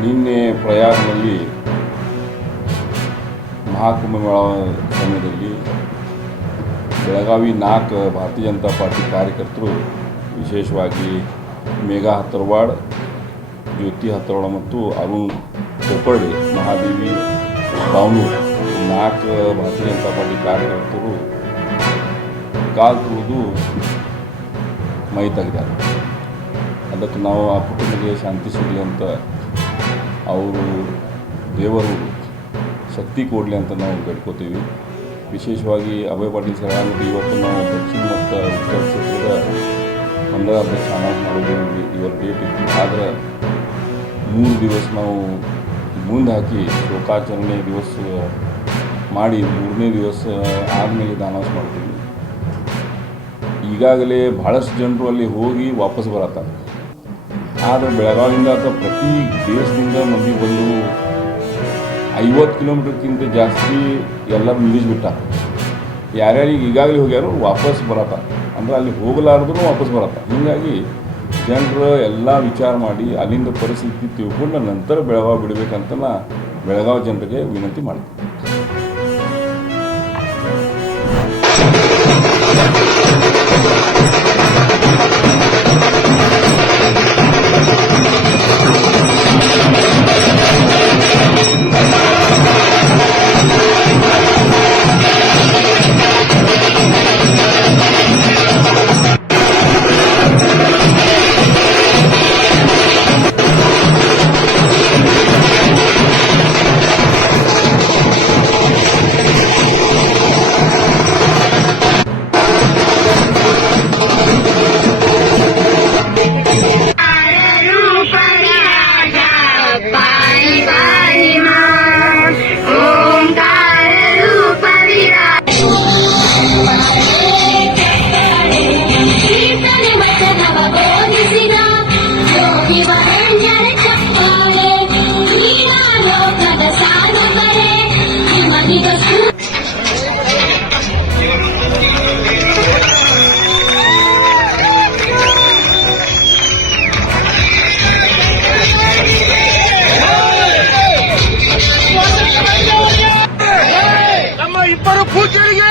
ನಿನ್ನೆ ಪ್ರಯಾಗ್ನಲ್ಲಿ ಮಹಾಕುಂಭಮೇಳ ಸಮಯದಲ್ಲಿ ಬೆಳಗಾವಿ 4 ಭಾರತೀಯ ಜನತಾ ಪಾರ್ಟಿ ಕಾರ್ಯಕರ್ತರು, ವಿಶೇಷವಾಗಿ ಮೇಘಾ ಹತ್ತರವಾಡ್, ಜ್ಯೋತಿ ಹತ್ತರವಾಡ್ ಮತ್ತು ಅರುಣ್ ಕೋಪರ್ಡೆ, ಮಹಾದೇವಿ ಬಾವನೂರ್ 4 ಭಾರತೀಯ ಜನತಾ ಪಾರ್ಟಿ ಕಾರ್ಯಕರ್ತರು ಕಾಲು ತುಳಿದು ಮೈ ತೆಗೆದಾರೆ. ಅದಕ್ಕೆ ನಾವು ಆ ಕುಟುಂಬಕ್ಕೆ ಶಾಂತಿ ಸಿಗಲಿ ಅಂತ, ಅವರು ದೇವರು ಶಕ್ತಿ ಕೊಡಲಿ ಅಂತ ನಾವು ಬೇಡ್ಕೋತೀವಿ. ವಿಶೇಷವಾಗಿ ಅಭಯ ಪಾಟೀಲ್ ಸರ್ ಇವತ್ತು ನಾವು ದಕ್ಷಿಣ ಮತ್ತು ಉತ್ತರ ಕ್ಷೇತ್ರದ ಮಂಡಲ ಅಧ್ಯಕ್ಷ ಅನೌನ್ಸ್ ಮಾಡೋದು ಇವರ ಡೇಟ್ ಇತ್ತು. ಆದರೆ 3 ದಿವಸ ನಾವು ಮುಂದೆ ಹಾಕಿ ಶೋಕಾಚರಣೆ ದಿವಸ ಮಾಡಿ 3ನೇ ದಿವಸ ಆದಮೇಲೆ ಇದು ಅನೌನ್ಸ್ ಮಾಡ್ತೀವಿ. ಈಗಾಗಲೇ ಭಾಳಷ್ಟು ಜನರು ಅಲ್ಲಿ ಹೋಗಿ ವಾಪಸ್ ಬರತ್ತಾರೆ. ಆದರೆ ಬೆಳಗಾವಿಯಿಂದ ಅಥವಾ ಪ್ರತಿ ದೇಶದಿಂದ ಮಂದಿ ಬಂದು 50 ಕಿಲೋಮೀಟರ್ಗಿಂತ ಜಾಸ್ತಿ ಎಲ್ಲರೂ ನಿಲ್ಲಿಸ್ಬಿಟ್ಟ. ಯಾರ್ಯಾರಿಗೆ ಈಗಾಗಲೇ ಹೋಗ್ಯಾರೋ ವಾಪಸ್ ಬರತ್ತಾರೆ, ಅಂದರೆ ಅಲ್ಲಿ ಹೋಗಲಾರ್ದ್ರೂ ವಾಪಸ್ ಬರತ್ತಾರೆ. ಹೀಗಾಗಿ ಜನರು ಎಲ್ಲ ವಿಚಾರ ಮಾಡಿ ಅಲ್ಲಿಂದ ಪರಿಸ್ಥಿತಿ ತಿಳ್ಕೊಂಡು ನಂತರ ಬೆಳಗಾವಿ ಬಿಡಬೇಕಂತ ನಾ ಬೆಳಗಾವಿ ಜನರಿಗೆ ವಿನಂತಿ ಮಾಡ್ತೀನಿ. ನಮ್ಮ ಇಬ್ಬರು ಪೂಜೆಗಳಿಗೆ